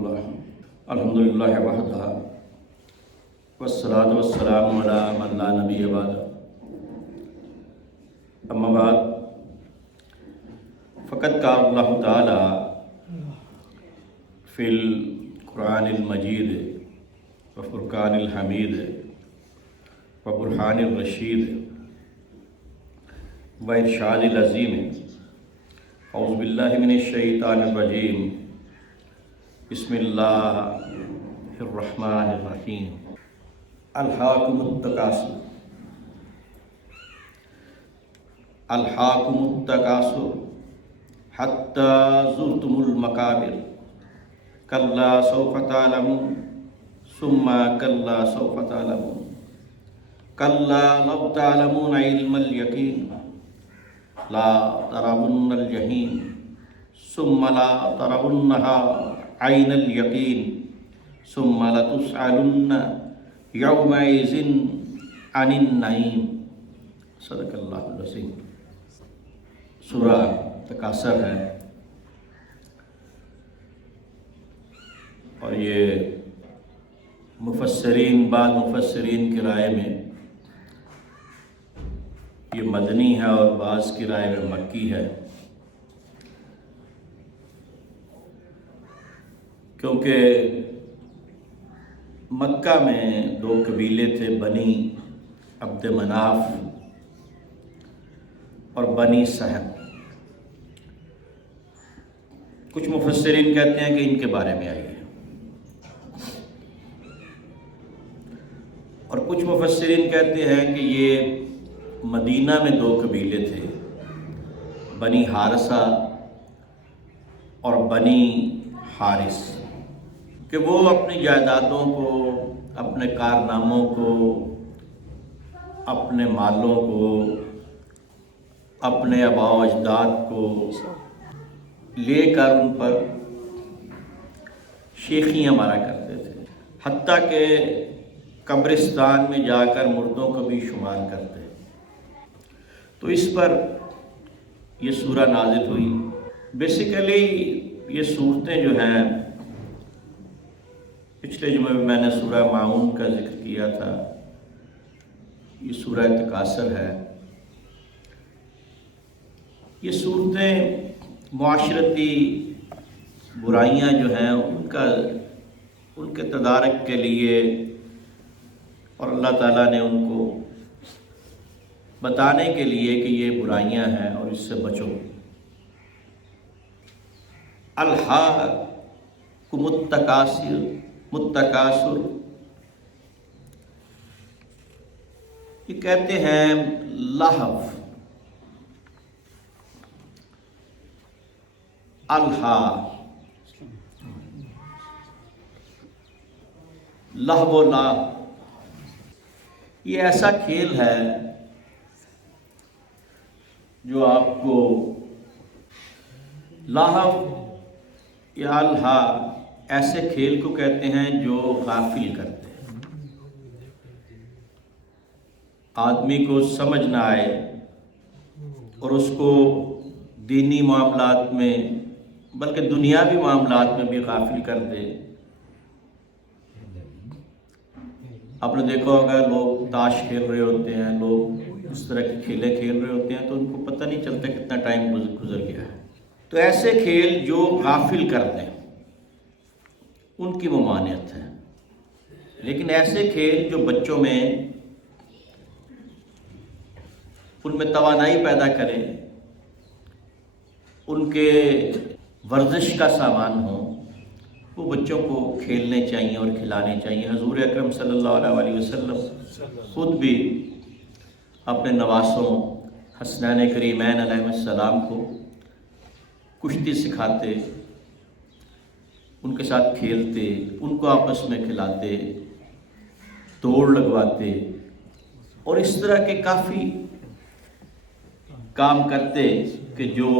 اللہ الحمدللہ وحدہ والصلاۃ والسلام علی من لا نبی بعد اما بعد فقد قال اللہ تعالی فی القرآن المجید وفرقان الحمید وبرہان الرشید وارشاد العظیم اعوذ باللہ من الشیطان الرجیم بسم اللہ الرحمن الرحیم الہاکم التکاثر حتی زرتم المقابر کلا سوف تعلمون ثم کلا سوف تعلمون کلا لو تعلمون علم الیقین لا ترون الجحیم ثم لا ترونها عین الیقین ثم لتسألن یومئذ عن النعیم۔ صدق اللہ العظیم۔ سورہ تکاثر ہے اور یہ بعض مفسرین کی رائے میں یہ مدنی ہے اور بعض کی رائے میں مکی ہے، کیونکہ مکہ میں دو قبیلے تھے، بنی عبد مناف اور بنی سہل۔ کچھ مفسرین کہتے ہیں کہ ان کے بارے میں آئی ہے، اور کچھ مفسرین کہتے ہیں کہ یہ مدینہ میں دو قبیلے تھے، بنی حارثہ اور بنی حارث، کہ وہ اپنی جائیدادوں کو، اپنے کارناموں کو، اپنے مالوں کو، اپنے آباء و اجداد کو لے کر ان پر شیخیاں مارا کرتے تھے، حتیٰ کہ قبرستان میں جا کر مردوں کو بھی شمار کرتے۔ تو اس پر یہ سورہ نازل ہوئی۔ بیسیکلی یہ صورتیں جو ہیں، پچھلے جمعے میں نے سورہ ماعون کا ذکر کیا تھا، یہ سورہ تکاثر ہے۔ یہ صورتیں معاشرتی برائیاں جو ہیں ان کے تدارک کے لیے، اور اللہ تعالیٰ نے ان کو بتانے کے لیے کہ یہ برائیاں ہیں اور اس سے بچو۔ الہاکم التکاثر، یہ کہتے ہیں لہو، لہو و لا، یہ ایسا کھیل ہے جو آپ کو لہو یا الہا ایسے کھیل کو کہتے ہیں جو غافل کرتے ہیں، آدمی کو سمجھ نہ آئے اور اس کو دینی معاملات میں بلکہ دنیاوی معاملات میں بھی غافل کر دے۔ آپ نے دیکھا ہوگا لوگ تاش کھیل رہے ہوتے ہیں، لوگ اس طرح کے کھیلیں کھیل رہے ہوتے ہیں تو ان کو پتہ نہیں چلتا کتنا ٹائم گزر گیا ہے۔ تو ایسے کھیل جو غافل کر دیں ان کی ممانعت ہے، لیکن ایسے کھیل جو بچوں میں ان میں توانائی پیدا کرے، ان کے ورزش کا سامان ہو، وہ بچوں کو کھیلنے چاہیے اور کھلانے چاہیے۔ حضور اکرم صلی اللہ علیہ وسلم خود بھی اپنے نواسوں حسنین کریمین علیہ السلام کو کشتی سکھاتے، ان کے ساتھ کھیلتے، ان کو آپس میں کھلاتے، دوڑ لگواتے، اور اس طرح کے کافی کام کرتے کہ جو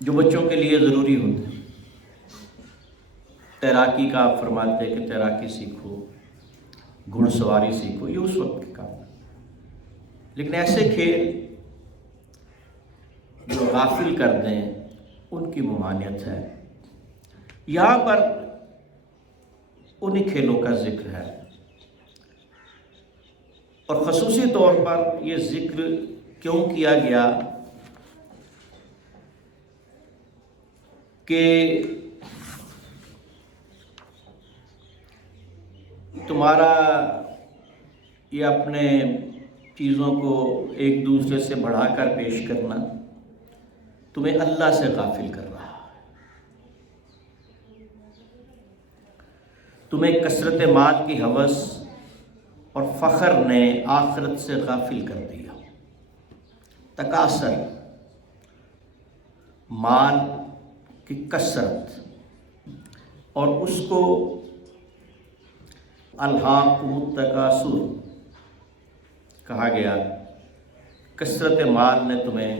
بچوں کے لیے ضروری ہوتے۔ تیراکی کا آپ فرماتے کہ تیراکی سیکھو، گھڑ سواری سیکھو، یہ اس وقت کے کام۔ لیکن ایسے کھیل جو غافل کر دیں ان کی ممانعت ہے۔ یہاں پر انہی کھیلوں کا ذکر ہے، اور خصوصی طور پر یہ ذکر کیوں کیا گیا کہ تمہارا یہ اپنے چیزوں کو ایک دوسرے سے بڑھا کر پیش کرنا تمہیں اللہ سے غافل کر رہا ہے، تمہیں کثرت مال کی ہوس اور فخر نے آخرت سے غافل کر دیا۔ تکاثر، مال کی کثرت، اور اس کو الہاکم التکاثر کہا گیا۔ کثرت مال نے تمہیں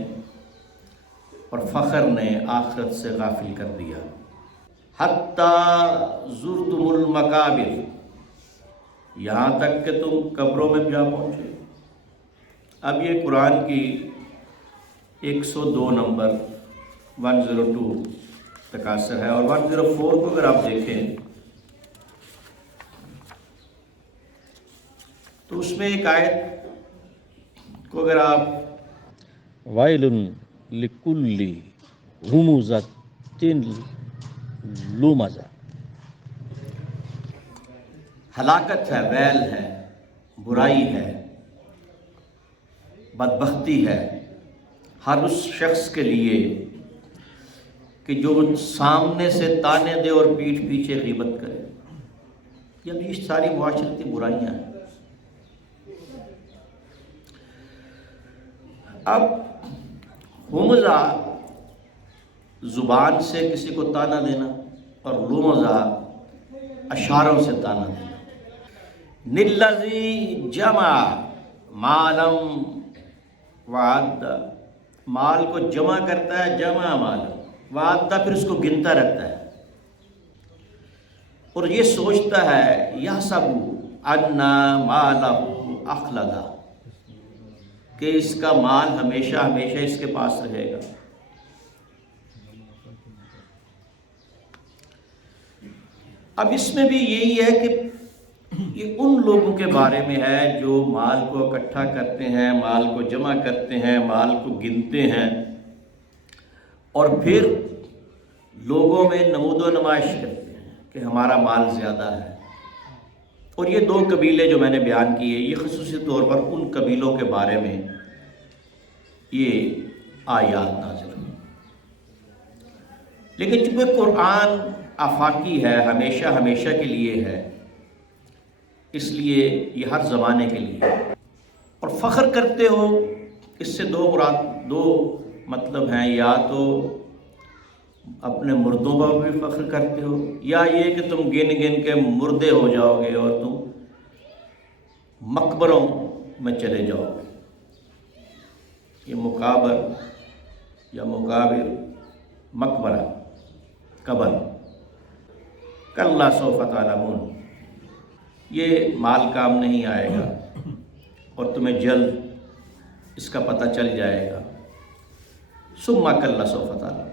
اور فخر نے آخرت سے غافل کر دیا۔ حتیٰ زرتم المقابر، یہاں تک کہ تم قبروں میں جا پہنچے۔ اب یہ قرآن کی 102 نمبر 102 تکاثر ہے، اور 104 کو اگر آپ دیکھیں تو اس میں ایک آیت کو اگر آپ وَيْلٌ لِكُلِّ ہُمُزَةٍ لُمَزَةٍ، ہلاکت ہے، ویل ہے، برائی ہے، بدبختی ہے ہر اس شخص کے لیے کہ جو سامنے سے تانے دے اور پیٹھ پیچھے غیبت کرے۔ یہ ساری معاشرتی برائیاں ہیں۔ اب ہمزہ زبان سے کسی کو تانا دینا، اور لمزہ اشاروں سے تانا دینا۔ نلذی جمع مالم وعد، مال کو جمع کرتا ہے، جمع مال وعد، پھر اس کو گنتا رہتا ہے، اور یہ سوچتا ہے یحسب ان مالہ اخلدہ، کہ اس کا مال ہمیشہ ہمیشہ اس کے پاس رہے گا۔ اب اس میں بھی یہی ہے کہ یہ ان لوگوں کے بارے میں ہے جو مال کو اکٹھا کرتے ہیں، مال کو جمع کرتے ہیں، مال کو گنتے ہیں، اور پھر لوگوں میں نمود و نمائش کرتے ہیں کہ ہمارا مال زیادہ ہے۔ اور یہ 2 قبیلے جو میں نے بیان کیے، یہ خصوصی طور پر ان قبیلوں کے بارے میں یہ آیات نازل ہوئی۔ لیکن چونکہ قرآن آفاقی ہے، ہمیشہ ہمیشہ کے لیے ہے، اس لیے یہ ہر زمانے کے لیے۔ اور فخر کرتے ہو، اس سے 2 مطلب ہیں، یا تو اپنے مردوں پر بھی فخر کرتے ہو، یا یہ کہ تم گن گن کے مردے ہو جاؤ گے اور تم مقبروں میں چلے جاؤ گے۔ یہ مقابر یا مقابر، مقبرہ، قبر۔ کلا سوف تعلمون، یہ مال کام نہیں آئے گا اور تمہیں جلد اس کا پتہ چل جائے گا۔ ثم کلا سوف تعلمون،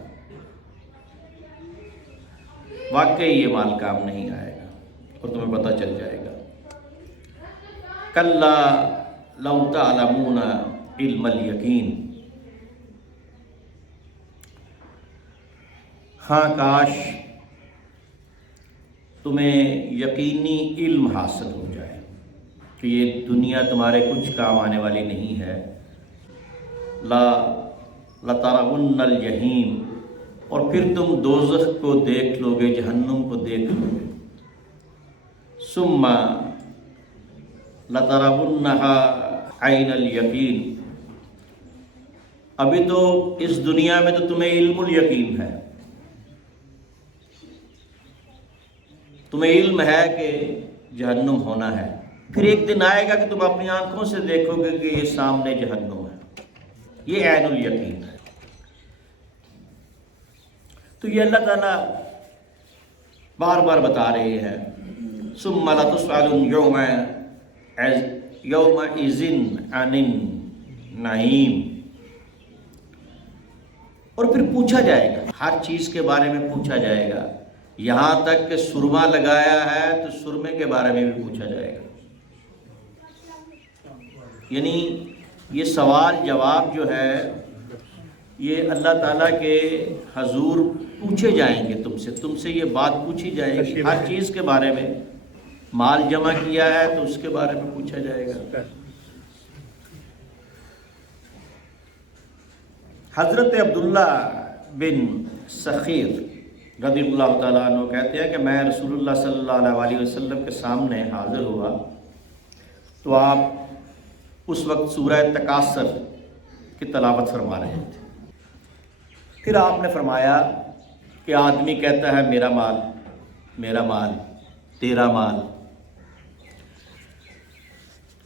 واقعی یہ مال کام نہیں آئے گا اور تمہیں پتہ چل جائے گا۔ کلا لو تعلمون علم الیقین، ہاں کاش تمہیں یقینی علم حاصل ہو جائے کہ یہ دنیا تمہارے کچھ کام آنے والی نہیں ہے۔ لترون الجحیم، اور پھر تم دوزخ کو دیکھ لو گے، جہنم کو دیکھ لو گے۔ ثم لترونہا عین الیقین، ابھی تو اس دنیا میں تو تمہیں علم الیقین ہے، تمہیں علم ہے کہ جہنم ہونا ہے، پھر ایک دن آئے گا کہ تم اپنی آنکھوں سے دیکھو گے کہ یہ سامنے جہنم ہے۔ یہ عین الیقین ہے۔ تو یہ اللہ تعالیٰ بار بار بتا رہے ہیں، ثم لتسألن یومئذ عن النعیم، اور پھر پوچھا جائے گا، ہر چیز کے بارے میں پوچھا جائے گا یہاں تک کہ سرما لگایا ہے تو سرمے کے بارے میں بھی پوچھا جائے گا۔ یعنی یہ سوال جواب جو ہے یہ اللہ تعالیٰ کے حضور پوچھے جائیں گے، تم سے یہ بات پوچھی جائے گی، ہر چیز کے بارے میں۔ مال جمع کیا ہے تو اس کے بارے میں پوچھا جائے گا۔ حضرت عبداللہ بن سخیر رضی اللہ تعالیٰ عنہ کہتے ہیں کہ میں رسول اللہ صلی اللہ علیہ وسلم کے سامنے حاضر ہوا تو آپ اس وقت سورہ تکاثر کی تلاوت فرما رہے تھے۔ پھر آپ نے فرمایا کہ آدمی کہتا ہے میرا مال، میرا مال، تیرا مال۔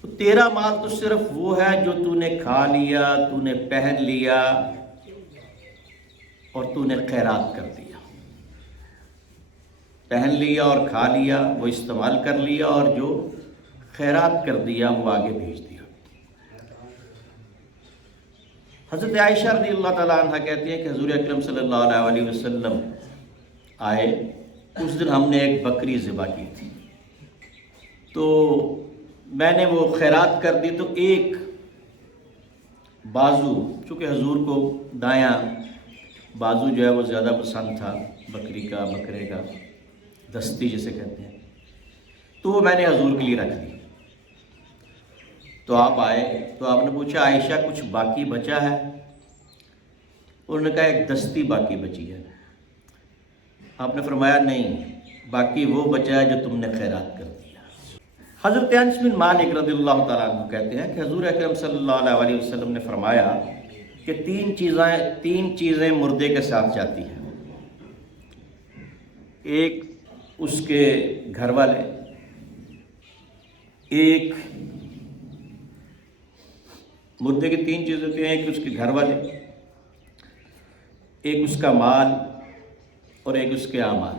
تو تیرا مال تو صرف وہ ہے جو تو نے کھا لیا، تو نے پہن لیا اور تو نے خیرات کر دیا۔ پہن لیا اور کھا لیا، وہ استعمال کر لیا، اور جو خیرات کر دیا وہ آگے بھیج دیا۔ حضرت عائشہ رضی اللہ تعالیٰ عنہ کہتی ہیں کہ حضور اکرم صلی اللہ علیہ وسلم آئے، اس دن ہم نے ایک بکری ذبح کی تھی، تو میں نے وہ خیرات کر دی، تو ایک بازو، چونکہ حضور کو دایاں بازو جو ہے وہ زیادہ پسند تھا، بکری کا، بکرے کا، دستی جسے کہتے ہیں، تو وہ میں نے حضور کے لیے رکھ دی۔ تو آپ آئے تو آپ نے پوچھا عائشہ کچھ باقی بچا ہے؟ انہوں نے کہا ایک دستی باقی بچی ہے۔ آپ نے فرمایا نہیں، باقی وہ بچا ہے جو تم نے خیرات کر دیا۔ حضرت انس بن مالک رضی اللہ تعالیٰ عنہ کہتے ہیں کہ حضور اکرم صلی اللہ علیہ وسلم نے فرمایا کہ تین چیزیں مردے کے ساتھ جاتی ہیں۔ ایک اس کے گھر والے، ایک مردے کی تین چیزیں ہوتی ہیں، ایک اس کے گھر والے، ایک اس کا مال اور ایک اس کے اعمال۔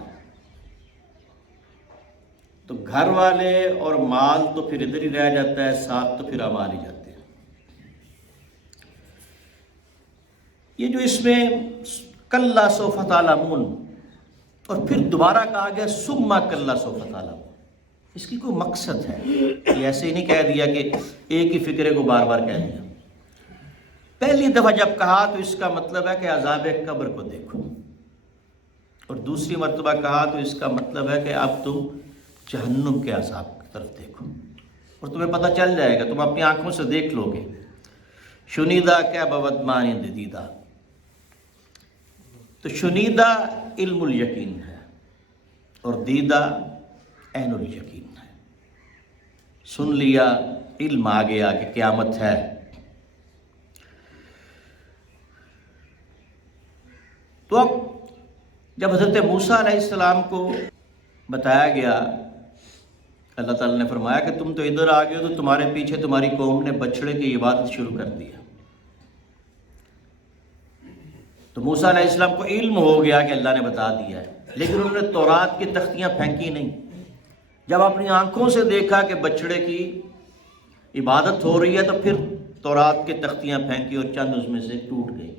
تو گھر والے اور مال تو پھر ادھر ہی رہ جاتا ہے، ساتھ تو پھر اعمال ہی جاتے ہیں۔ یہ جو اس میں کلا سوف تعلمون اور پھر دوبارہ کہا گیا ثم کلا سوف تعلمون، اس کی کوئی مقصد ہے؟ یہ ایسے ہی نہیں کہہ دیا کہ ایک ہی فکرے کو بار بار کہہ دیا۔ پہلی دفعہ جب کہا تو اس کا مطلب ہے کہ عذاب قبر کو دیکھو، اور دوسری مرتبہ کہا تو اس کا مطلب ہے کہ اب تم جہنم کے عذاب کی طرف دیکھو، اور تمہیں پتہ چل جائے گا، تم اپنی آنکھوں سے دیکھ لو گے۔ شنیدہ کیا بود مانند دیدہ، تو شنیدہ علم الیقین ہے اور دیدہ عین الیقین ہے۔ سن لیا، علم آ گیا کہ قیامت ہے۔ تو اب جب حضرت موسیٰ علیہ السلام کو بتایا گیا، اللہ تعالیٰ نے فرمایا کہ تم تو ادھر آ گئے ہو تو تمہارے پیچھے تمہاری قوم نے بچڑے کی عبادت شروع کر دیا۔ تو موسیٰ علیہ السلام کو علم ہو گیا کہ اللہ نے بتا دیا ہے، لیکن انہوں نے تورات کی تختیاں پھینکی نہیں۔ جب اپنی آنکھوں سے دیکھا کہ بچڑے کی عبادت ہو رہی ہے تو پھر تورات کی تختیاں پھینکی اور چند اس میں سے ٹوٹ گئی۔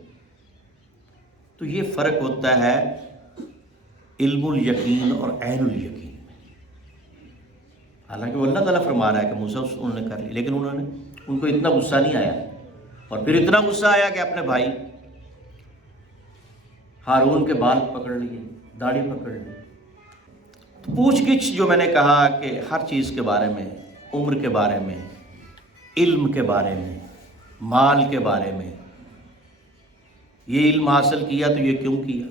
تو یہ فرق ہوتا ہے علم الیقین اور عین الیقین میں۔ حالانکہ وہ اللہ تعالیٰ فرما رہا ہے کہ موسیٰ انہوں نے کر لی، لیکن ان کو اتنا غصہ نہیں آیا، اور پھر اتنا غصہ آیا کہ اپنے بھائی ہارون کے بال پکڑ لیے، داڑھی پکڑ لی۔ پوچھ گچھ جو میں نے کہا کہ ہر چیز کے بارے میں، عمر کے بارے میں، علم کے بارے میں، مال کے بارے میں، یہ علم حاصل کیا تو یہ کیوں کیا،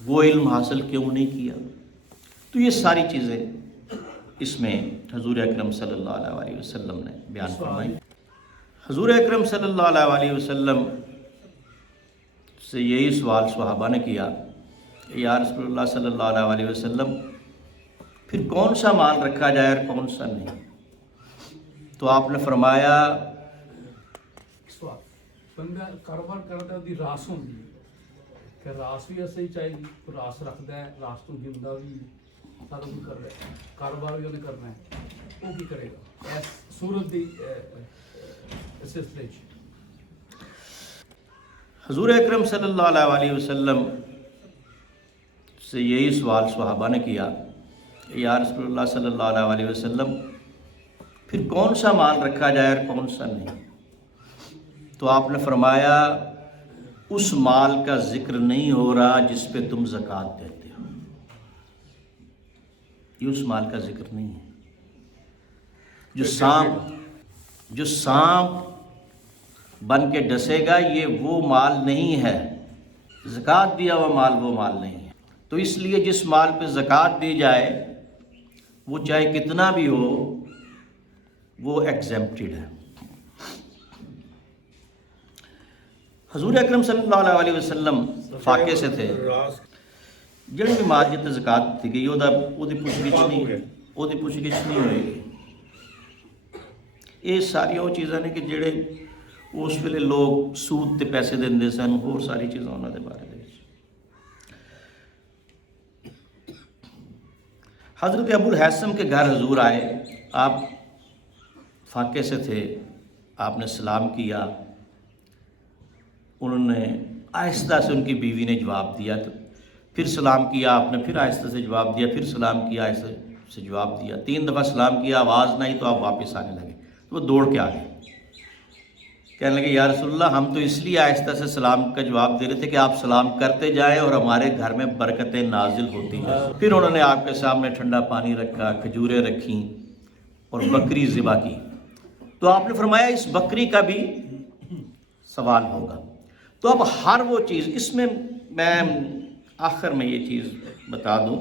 وہ علم حاصل کیوں نہیں کیا، تو یہ ساری چیزیں اس میں حضور اکرم صلی اللہ علیہ وسلم نے بیان فرمائی۔ حضور اکرم صلی اللہ علیہ وسلم سے یہی سوال صحابہ نے کیا کہ یا رسول اللہ صلی اللہ علیہ وسلم پھر کون سا مال رکھا جائے اور کون سا نہیں؟ تو آپ نے فرمایا بندہ کاروبار کرتا ہے راس ہوندی کہ راس بھی ایسے ہی چاہیے، راس رکھتا ہے، راس تو گندا بھی سارا کچھ کر رہا ہے، کاروبار بھی انہیں کرنا ہے، وہ کی کرے گا اس صورت دی سلسلے۔ حضور اکرم صلی اللہ علیہ وسلم سے یہی سوال صحابہ نے کیا کہ یا رسول اللہ صلی اللہ علیہ وسلم پھر کون سا مال رکھا جائے اور کون سا نہیں؟ تو آپ نے فرمایا اس مال کا ذکر نہیں ہو رہا جس پہ تم زکوٰۃ دیتے ہو، یہ اس مال کا ذکر نہیں ہے۔ جو سانپ بن کے ڈسے گا یہ وہ مال نہیں ہے، زکوٰۃ دیا ہوا مال وہ مال نہیں ہے۔ تو اس لیے جس مال پہ زکوٰۃ دی جائے وہ چاہے کتنا بھی ہو وہ ایگزیمپٹڈ ہے۔ حضور اکرم صلی اللہ علیہ وسلم فاقے سے تھے، جڑی بھی مال جتے زکوٰۃ دی گئی وہ پوچھ گچھ نہیں ہوئے گی۔ یہ ساری وہ چیزاں نے کہ جڑے اس ویلے لوگ سود تے پیسے دیندے سن، اور ساری چیزاں انہوں دے بارے دے۔ حضرت ابو الحیثم کے گھر حضور آئے، آپ فاقے سے تھے، آپ نے سلام کیا، انہوں نے آہستہ سے ان کی بیوی نے جواب دیا، تو پھر سلام کیا آپ نے، پھر آہستہ سے جواب دیا، پھر سلام کیا، آہستہ سے جواب دیا، 3 دفعہ سلام کیا، آواز نہ آئی تو آپ واپس آنے لگے، تو وہ دوڑ کے آ گئے، کہنے لگے یا رسول اللہ ہم تو اس لیے آہستہ سے سلام کا جواب دے رہے تھے کہ آپ سلام کرتے جائیں اور ہمارے گھر میں برکتیں نازل ہوتی جائیں۔ پھر انہوں نے آپ کے سامنے ٹھنڈا پانی رکھا، کھجوریں رکھیں اور بکری ذبح کی، تو آپ نے فرمایا اس بکری کا بھی سوال ہوگا۔ تو اب ہر وہ چیز، اس میں آخر میں یہ چیز بتا دوں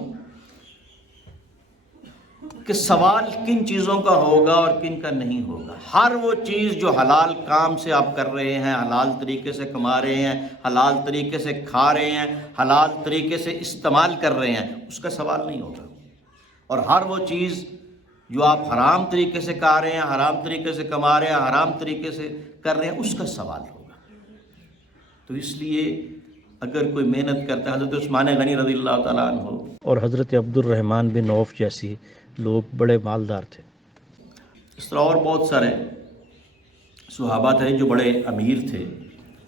کہ سوال کن چیزوں کا ہوگا اور کن کا نہیں ہوگا۔ ہر وہ چیز جو حلال کام سے آپ کر رہے ہیں، حلال طریقے سے کما رہے ہیں، حلال طریقے سے کھا رہے ہیں، حلال طریقے سے استعمال کر رہے ہیں، اس کا سوال نہیں ہوگا۔ اور ہر وہ چیز جو آپ حرام طریقے سے کھا رہے ہیں، حرام طریقے سے کما رہے ہیں، حرام طریقے سے کر رہے ہیں، اس کا سوال ہوگا۔ تو اس لیے اگر کوئی محنت کرتا ہے، حضرت عثمان غنی رضی اللہ تعالیٰ عنہ اور حضرت عبد الرحمن بن عوف جیسی لوگ بڑے مالدار تھے۔ اس طرح اور بہت سارے صحابہ تھے جو بڑے امیر تھے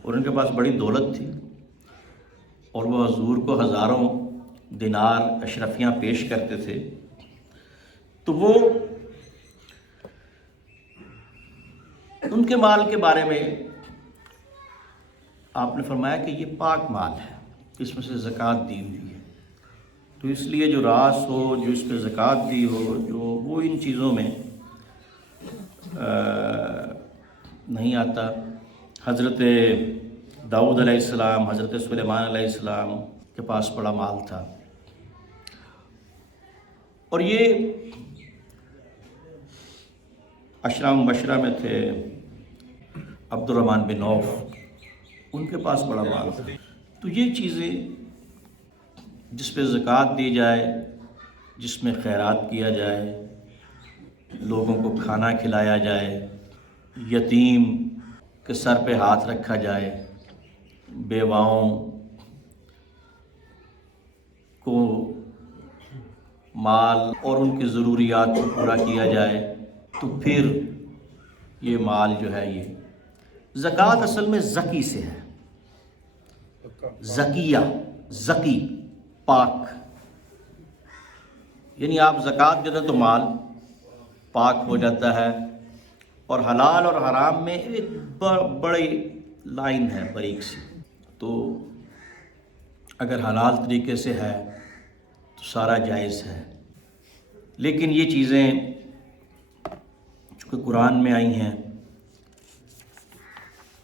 اور ان کے پاس بڑی دولت تھی، اور وہ حضور کو ہزاروں دینار اشرفیاں پیش کرتے تھے، تو وہ ان کے مال کے بارے میں آپ نے فرمایا کہ یہ پاک مال ہے، اس میں سے زکوٰۃ دی ہوئی ہے، تو اس لیے جو راس ہو، جو اس پہ زکوٰۃ دی ہو، جو وہ ان چیزوں میں نہیں آتا۔ حضرت داؤد علیہ السلام، حضرت سلیمان علیہ السلام کے پاس بڑا مال تھا، اور یہ عشرہ مبشرہ میں تھے عبد الرحمن بن عوف، ان کے پاس بڑا مال تھا۔ تو یہ چیزیں جس پہ زکوٰۃ دی جائے، جس میں خیرات کیا جائے، لوگوں کو کھانا کھلایا جائے، یتیم کے سر پہ ہاتھ رکھا جائے، بیواؤں کو مال اور ان کی ضروریات کو پورا کیا جائے، تو پھر یہ مال جو ہے، یہ زکوٰۃ اصل میں زکی سے ہے، زکیہ، زکی، پاک، یعنی آپ زکوٰۃ دے دیں تو مال پاک ہو جاتا ہے۔ اور حلال اور حرام میں ایک بڑی لائن ہے، باریک سی، تو اگر حلال طریقے سے ہے تو سارا جائز ہے، لیکن یہ چیزیں چونکہ قرآن میں آئی ہیں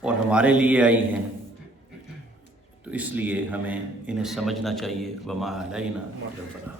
اور ہمارے لیے آئی ہیں، تو اس لیے ہمیں انہیں سمجھنا چاہیے۔ وما علینا الا البلاغ۔